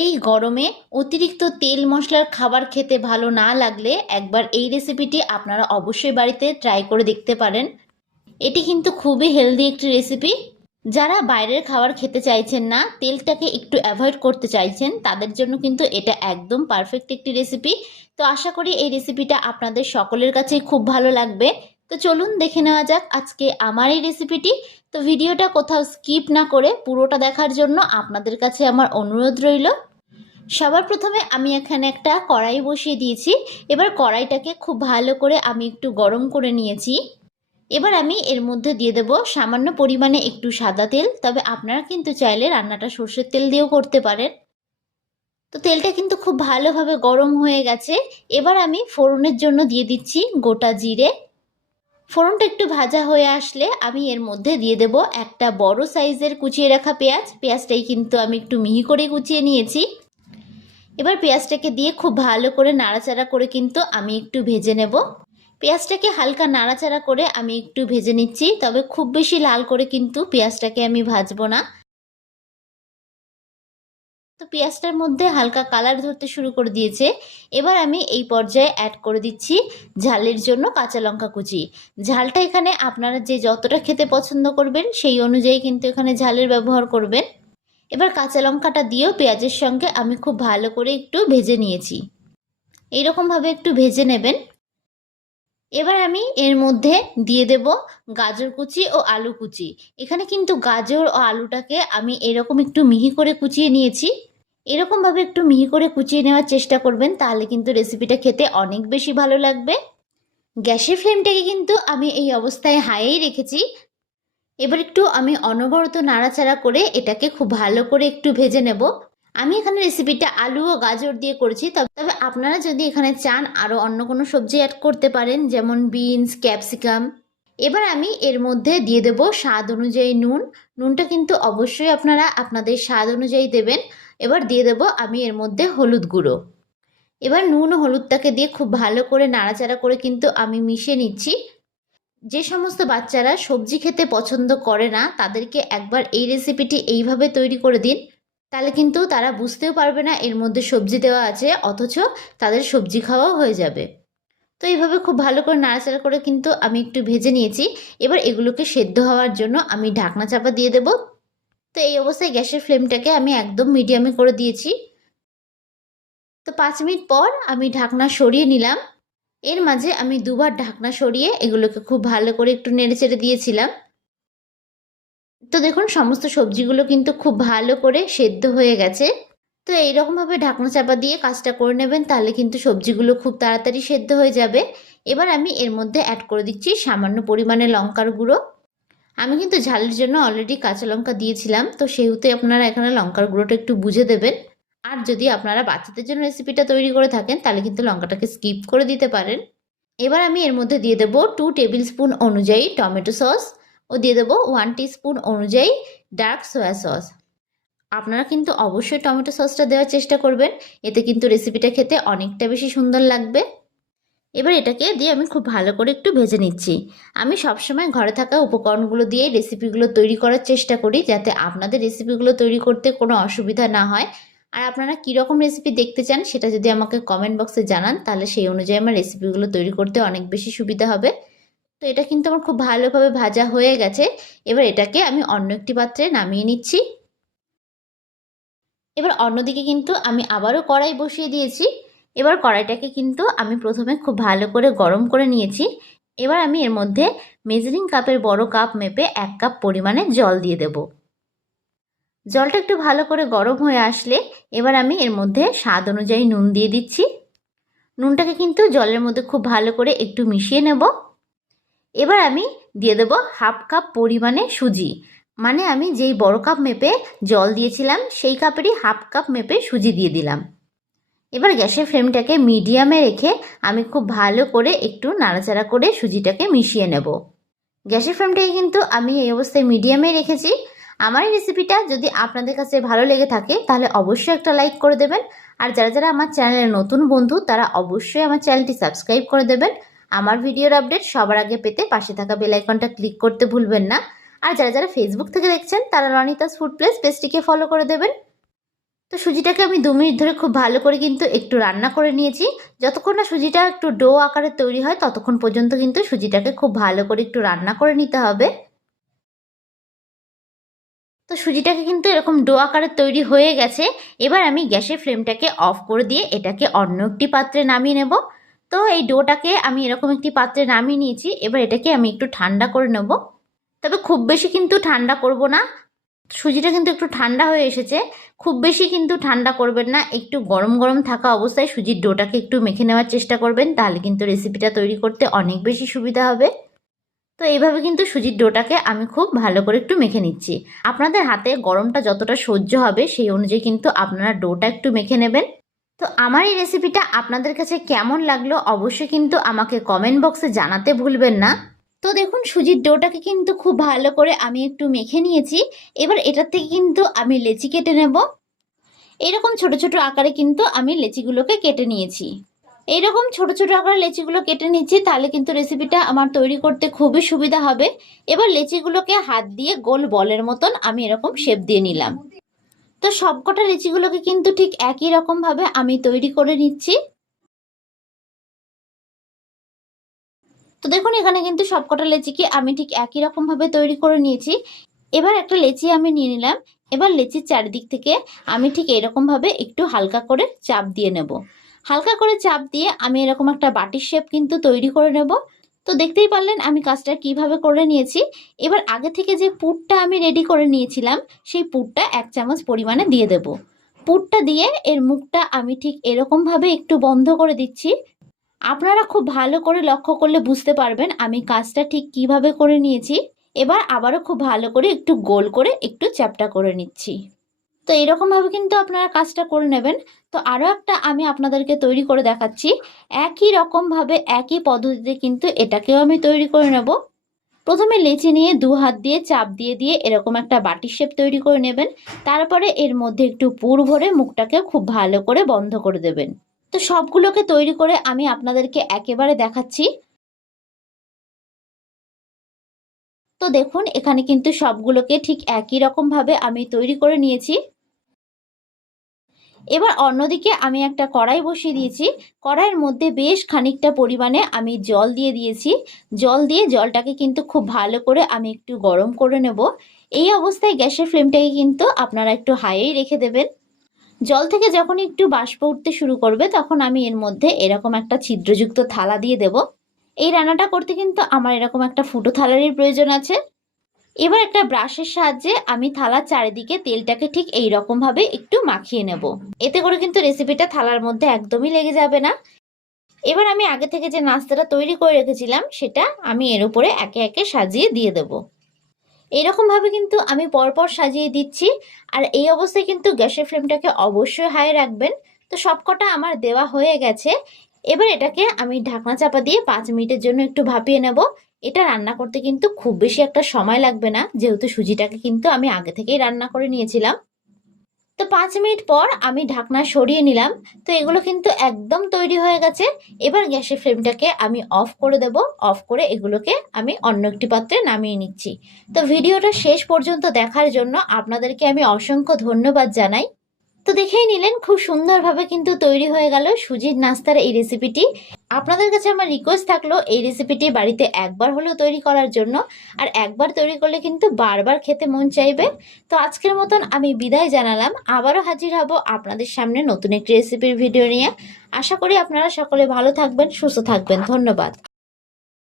এই গরমে অতিরিক্ত তেল মশলার খাবার খেতে ভালো না লাগলে একবার এই রেসিপিটি আপনারা অবশ্যই বাড়িতে ট্রাই করে দেখতে পারেন। এটি কিন্তু খুবই হেলদি একটি রেসিপি। যারা বাইরের খাবার খেতে চাইছেন না, তেলটাকে একটু অ্যাভয়েড করতে চাইছেন, তাদের জন্য কিন্তু এটা একদম পারফেক্ট একটি রেসিপি। তো আশা করি এই রেসিপিটা আপনাদের সকলের কাছেই খুব ভালো লাগবে। তো চলুন দেখে নেওয়া যাক আজকে আমার এই রেসিপিটি। তো ভিডিওটা কোথাও স্কিপ না করে পুরোটা দেখার জন্য আপনাদের কাছে আমার অনুরোধ রইল। সবার প্রথমে আমি এখানে একটা কড়াই বসিয়ে দিয়েছি। এবার কড়াইটাকে খুব ভালো করে আমি একটু গরম করে নিয়েছি। এবার আমি এর মধ্যে দিয়ে দেব সামান্য পরিমাণে একটু সাদা তেল। তবে আপনারা কিন্তু চাইলে রান্নাটা সর্ষের তেল দিয়েও করতে পারেন। তো তেলটা কিন্তু খুব ভালোভাবে গরম হয়ে গেছে। এবার আমি ফোড়নের জন্য দিয়ে দিচ্ছি গোটা জিরে। ফোড়নটা একটু ভাজা হয়ে আসলে আমি এর মধ্যে দিয়ে দেব একটা বড় সাইজের কুচিয়ে রাখা পেঁয়াজ। পেঁয়াজটাই কিন্তু আমি একটু মিহি করে কুচিয়ে নিয়েছি। এবার পেঁয়াজটাকে দিয়ে খুব ভালো করে নাড়াচাড়া করে কিন্তু আমি একটু ভেজে নেব। পেঁয়াজটাকে হালকা নাড়াচাড়া করে আমি একটু ভেজে নিচ্ছি, তবে খুব বেশি লাল করে কিন্তু পেঁয়াজটাকে আমি ভাজবো না। তো পেঁয়াজটার মধ্যে হালকা কালার ধরতে শুরু করে দিয়েছে। এবার আমি এই পর্যায়ে অ্যাড করে দিচ্ছি ঝালের জন্য কাঁচা লঙ্কা কুচি। ঝালটা এখানে আপনারা যে যতটা খেতে পছন্দ করবেন সেই অনুযায়ী কিন্তু এখানে ঝালের ব্যবহার করবেন। এবার কাঁচা লঙ্কাটা দিয়েও পেঁয়াজের সঙ্গে আমি খুব ভালো করে একটু ভেজে নিয়েছি। এইরকমভাবে একটু ভেজে নেবেন। এবার আমি এর মধ্যে দিয়ে দেব গাজর কুচি ও আলু কুচি। এখানে কিন্তু গাজর ও আলুটাকে আমি এরকম একটু মিহি করে কুচিয়ে নিয়েছি। এরকমভাবে একটু মিহি করে কুচিয়ে নেওয়ার চেষ্টা করবেন, তাহলে কিন্তু রেসিপিটা খেতে অনেক বেশি ভালো লাগবে। গ্যাসের ফ্লেমটাকে কিন্তু আমি এই অবস্থায় হাইয়েই রেখেছি। এবার একটু আমি অনবরত নাড়াচাড়া করে এটাকে খুব ভালো করে একটু ভেজে নেব। আমি এখানে রেসিপিটা আলু ও গাজর দিয়ে করেছি, তবে আপনারা যদি এখানে চান আরও অন্য কোনো সবজি অ্যাড করতে পারেন, যেমন বিনস, ক্যাপসিকাম। এবার আমি এর মধ্যে দিয়ে দেব স্বাদ অনুযায়ী নুন। নুনটা কিন্তু অবশ্যই আপনারা আপনাদের স্বাদ অনুযায়ী দেবেন। এবার দিয়ে দেব আমি এর মধ্যে হলুদ গুঁড়ো। এবার নুন ও হলুদটাকে দিয়ে খুব ভালো করে নাড়াচাড়া করে কিন্তু আমি মিশিয়ে নিচ্ছি। যে সমস্ত বাচ্চারা সবজি খেতে পছন্দ করে না, তাদেরকে একবার এই রেসিপিটি এইভাবে তৈরি করে দিন। তাহলে কিন্তু তারা বুঝতেও পারবে না এর মধ্যে সবজি দেওয়া আছে, অথচ তাদের সবজি খাওয়াও হয়ে যাবে। তো এইভাবে খুব ভালো করে নাড়াচাড়া করে কিন্তু আমি একটু ভেজে নিয়েছি। এবার এগুলোকে সেদ্ধ হওয়ার জন্য আমি ঢাকনা চাপা দিয়ে দেব। তো এই অবস্থায় গ্যাসের ফ্লেমটাকে আমি একদম মিডিয়ামে করে দিয়েছি। তো 5 মিনিট পর আমি ঢাকনা সরিয়ে নিলাম। এর মাঝে আমি দুবার ঢাকনা সরিয়ে এগুলোকে খুব ভালো করে একটু নেড়েচেড়ে দিয়েছিলাম। তো দেখুন সমস্ত সবজিগুলো কিন্তু খুব ভালো করে সেদ্ধ হয়ে গেছে। তো এইরকমভাবে ঢাকনা চাপা দিয়ে কাজটা করে নেবেন, তাহলে কিন্তু সবজিগুলো খুব তাড়াতাড়ি সেদ্ধ হয়ে যাবে। এবার আমি এর মধ্যে অ্যাড করে দিচ্ছি সামান্য পরিমাণে লঙ্কার গুঁড়ো। আমি কিন্তু ঝালের জন্য অলরেডি কাঁচা লঙ্কা দিয়েছিলাম, তো সেহেতু আপনারা এখানে লঙ্কার গুঁড়োটা একটু বুঝে দেবেন। আর যদি আপনারা বাচ্চাদের জন্য রেসিপিটা তৈরি করে থাকেন, তাহলে কিন্তু লঙ্কাটাকে স্কিপ করে দিতে পারেন। এবার আমি এর মধ্যে দিয়ে দেবো 2 টেবিল স্পুন অনুযায়ী টমেটো সস ও দিয়ে দেবো 1 টিস্পুন অনুযায়ী ডার্ক সয়া সস। আপনারা কিন্তু অবশ্যই টমেটো সসটা দেওয়ার চেষ্টা করবেন, এতে কিন্তু রেসিপিটা খেতে অনেকটা বেশি সুন্দর লাগবে। এবার এটাকে দিয়ে আমি খুব ভালো করে একটু ভেজে নিচ্ছি। আমি সবসময় ঘরে থাকা উপকরণগুলো দিয়েই রেসিপিগুলো তৈরি করার চেষ্টা করি, যাতে আপনাদের রেসিপিগুলো তৈরি করতে কোনো অসুবিধা না হয়। আর আপনারা কীরকম রেসিপি দেখতে চান সেটা যদি আমাকে কমেন্ট বক্সে জানান, তাহলে সেই অনুযায়ী আমার রেসিপিগুলো তৈরি করতে অনেক বেশি সুবিধা হবে। তো এটা কিন্তু আমার খুব ভালোভাবে ভাজা হয়ে গেছে। এবার এটাকে আমি অন্য একটি পাত্রে নামিয়ে নিচ্ছি। এবার অন্যদিকে কিন্তু আমি আবারও কড়াই বসিয়ে দিয়েছি। এবার কড়াইটাকে কিন্তু আমি প্রথমে খুব ভালো করে গরম করে নিয়েছি। এবার আমি এর মধ্যে মেজারিং কাপের বড় কাপ মেপে 1 কাপ পরিমাণে জল দিয়ে দেব। জলটা একটু ভালো করে গরম হয়ে আসলে এবার আমি এর মধ্যে স্বাদ অনুযায়ী নুন দিয়ে দিচ্ছি। নুনটাকে কিন্তু জলের মধ্যে খুব ভালো করে একটু মিশিয়ে নেব। এবার আমি দিয়ে দেব 1/2 কাপ পরিমাণে সুজি। মানে আমি যেই বড় কাপ মেপে জল দিয়েছিলাম সেই কাপেরই 1/2 কাপ মেপে সুজি দিয়ে দিলাম। এবার গ্যাসের ফ্লেমটাকে মিডিয়ামে রেখে আমি খুব ভালো করে একটু নাড়াচাড়া করে সুজিটাকে মিশিয়ে নেব। গ্যাসের ফ্লেমটাকে কিন্তু আমি এই অবস্থায় মিডিয়ামে রেখেছি। আমার এই রেসিপিটা যদি আপনাদের কাছে ভালো লেগে থাকে, তাহলে অবশ্যই একটা লাইক করে দেবেন। আর যারা যারা আমার চ্যানেলের নতুন বন্ধু, তারা অবশ্যই আমার চ্যানেলটি সাবস্ক্রাইব করে দেবেন। আমার ভিডিওর আপডেট সবার আগে পেতে পাশে থাকা বেল আইকনটা ক্লিক করতে ভুলবেন না। আর যারা যারা ফেসবুক থেকে দেখছেন, তারা রনিতাস ফুড প্লেস পেজটিকে ফলো করে দেবেন। তো তো সুজিটাকে আমি 2 মিনিট ধরে খুব ভালো করে কিন্তু একটু রান্না করে নিয়েছি। যতক্ষণ না সুজিটা একটু ডো আকারে তৈরি হয় ততক্ষণ পর্যন্ত কিন্তু সুজিটাকে খুব ভালো করে একটু রান্না করে নিতে হবে। তো সুজিটাকে কিন্তু এরকম ডো আকারে তৈরি হয়ে গেছে। এবার আমি গ্যাসের ফ্লেমটাকে অফ করে দিয়ে এটাকে অন্য একটি পাত্রে নামিয়ে নেব। তো এই ডোটাকে আমি এরকম একটি পাত্রে নামিয়ে নিয়েছি। এবার এটাকে আমি একটু ঠান্ডা করে নেব। তবে খুব বেশি কিন্তু ঠান্ডা করব না। সুজিটা কিন্তু একটু ঠান্ডা হয়ে এসেছে, খুব বেশি কিন্তু ঠান্ডা করবেন না। একটু গরম গরম থাকা অবস্থায় সুজির ডোটাকে একটু মেখে নেওয়ার চেষ্টা করবেন, তাহলে কিন্তু রেসিপিটা তৈরি করতে অনেক বেশি সুবিধা হবে। তো এইভাবে কিন্তু সুজির ডোটাকে আমি খুব ভালো করে একটু মেখে নিচ্ছি। আপনাদের হাতে গরমটা যতটা সহ্য হবে সেই অনুযায়ী কিন্তু আপনারা ডোটা একটু মেখে নেবেন। তো আমার এই রেসিপিটা আপনাদের কাছে কেমন লাগলো অবশ্যই কিন্তু আমাকে কমেন্ট বক্সে জানাতে ভুলবেন না। তো দেখুন সুজির ডোটাকে কিন্তু খুব ভালো করে আমি একটু মেখে নিয়েছি। এবার এটার থেকে কিন্তু আমি লেচি কেটে নেব। এইরকম ছোট ছোট আকারে কিন্তু আমি লেচিগুলোকে কেটে নিয়েছি। এইরকম ছোট ছোট আকারে লেচিগুলো কেটে নিচ্ছি, তাহলে কিন্তু রেসিপিটা আমার তৈরি করতে খুবই সুবিধা হবে। এবার লেচিগুলোকে হাত দিয়ে গোল বলের মতন আমি এরকম শেপ দিয়ে নিলাম। তো সবকটা লেচিগুলোকে কিন্তু ঠিক একই রকম ভাবে আমি তৈরি করে নিচ্ছি। তো দেখুন এখানে কিন্তু সবকটা লেচিকে আমি ঠিক একই রকম ভাবে তৈরি করে নিয়েছি। এবার একটা লেচি আমি নিয়ে নিলাম। এবার লেচির চারিদিক থেকে আমি ঠিক এরকম ভাবে একটু হালকা করে চাপ দিয়ে নেব। হালকা করে চাপ দিয়ে আমি এরকম একটা বাটির শেপ কিন্তু তৈরি করে নেব। তো দেখতেই পারলেন আমি কাজটা কিভাবে করে নিয়েছি। এবার আগে থেকে যে পুরটা আমি রেডি করে নিয়েছিলাম সেই পুরটা 1 চামচ পরিমাণে দিয়ে দেব। পুরটা দিয়ে এর মুখটা আমি ঠিক এরকম ভাবে একটু বন্ধ করে দিচ্ছি। আপনারা খুব ভালো করে লক্ষ্য করলে বুঝতে পারবেন আমি কাজটা ঠিক কিভাবে করে নিয়েছি। এবার আবারও খুব ভালো করে একটু গোল করে একটু চ্যাপ্টা করে নিচ্ছি। তো এরকমভাবে কিন্তু আপনারা কাজটা করে নেবেন। তো আরও একটা আমি আপনাদেরকে তৈরি করে দেখাচ্ছি। একই রকমভাবে একই পদ্ধতিতে কিন্তু এটাকেও আমি তৈরি করে নেব। প্রথমে লেচি নিয়ে 2 হাত দিয়ে চাপ দিয়ে দিয়ে এরকম একটা বাটির শেপ তৈরি করে নেবেন। তারপরে এর মধ্যে একটু পুর ভরে মুখটাকে খুব ভালো করে বন্ধ করে দেবেন। তো সবগুলোকে তৈরি করে আমি আপনাদেরকে একেবারে দেখাচ্ছি। তো দেখুন এখানে কিন্তু সবগুলোকে ঠিক একই রকম ভাবে আমি তৈরি করে নিয়েছি। এবার অন্যদিকে আমি একটা কড়াই বসিয়ে দিয়েছি। কড়াইয়ের মধ্যে বেশ খানিকটা পরিমাণে আমি জল দিয়ে দিয়েছি। জল দিয়ে জলটাকে কিন্তু খুব ভালো করে আমি একটু গরম করে নেব। এই অবস্থায় গ্যাসের ফ্লেমটাকে কিন্তু আপনারা একটু হাইয়েই রেখে দেবেন। জল থেকে যখন একটু বাষ্প উঠতে শুরু করবে তখন আমি এর মধ্যে এরকম একটা ছিদ্রযুক্ত থালা দিয়ে দেব। এই রান্নাটা করতে কিন্তু আমার এরকম একটা ফুটো থালারই প্রয়োজন আছে। এবার একটা ব্রাশের সাহায্যে আমি থালার চারিদিকে তেলটাকে ঠিক এই রকম ভাবে একটু মাখিয়ে নেব। এতে করে কিন্তু রেসিপিটা থালার মধ্যে একদমই লেগে যাবে না। এবার আমি আগে থেকে যে নাস্তাটা তৈরি করে রেখেছিলাম সেটা আমি এর উপরে একে একে সাজিয়ে দিয়ে দেব। এইরকম ভাবে কিন্তু আমি পরপর সাজিয়ে দিচ্ছি। আর এই অবস্থায় কিন্তু গ্যাসের ফ্লেমটাকে অবশ্যই হাই রাখবেন। তো সবকটা আমার দেওয়া হয়ে গেছে। এবার এটাকে আমি ঢাকনা চাপা দিয়ে 5 মিনিটের জন্য একটু ভাপিয়ে নেব। এটা রান্না করতে কিন্তু খুব বেশি একটা সময় লাগবে না, যেহেতু সুজিটাকে কিন্তু আমি আগে থেকেই রান্না করে নিয়েছিলাম। তো 5 মিনিট পর আমি ঢাকনা সরিয়ে নিলাম। তো এগুলো কিন্তু একদম তৈরি হয়ে গেছে। এবার গ্যাসের ফ্লেমটাকে আমি অফ করে দেব। অফ করে এগুলোকে আমি অন্য একটি পাত্রে নামিয়ে নিচ্ছি। তো ভিডিওটা শেষ পর্যন্ত দেখার জন্য আপনাদেরকে আমি অসংখ্য ধন্যবাদ জানাই। তো দেখেই নিলেন খুব সুন্দরভাবে কিন্তু তৈরি হয়ে গেল সুজির নাস্তার এই রেসিপিটি। আপনাদের কাছে আমার রিকোয়েস্ট থাকলো এই রেসিপিটি বাড়িতে একবার হলেও তৈরি করার জন্য। আর একবার তৈরি করলে কিন্তু বারবার খেতে মন চাইবে। তো আজকের মতন আমি বিদায় জানালাম। আবারও হাজির হব আপনাদের সামনে নতুন একটি রেসিপির ভিডিও নিয়ে। আশা করি আপনারা সকলে ভালো থাকবেন, সুস্থ থাকবেন। ধন্যবাদ।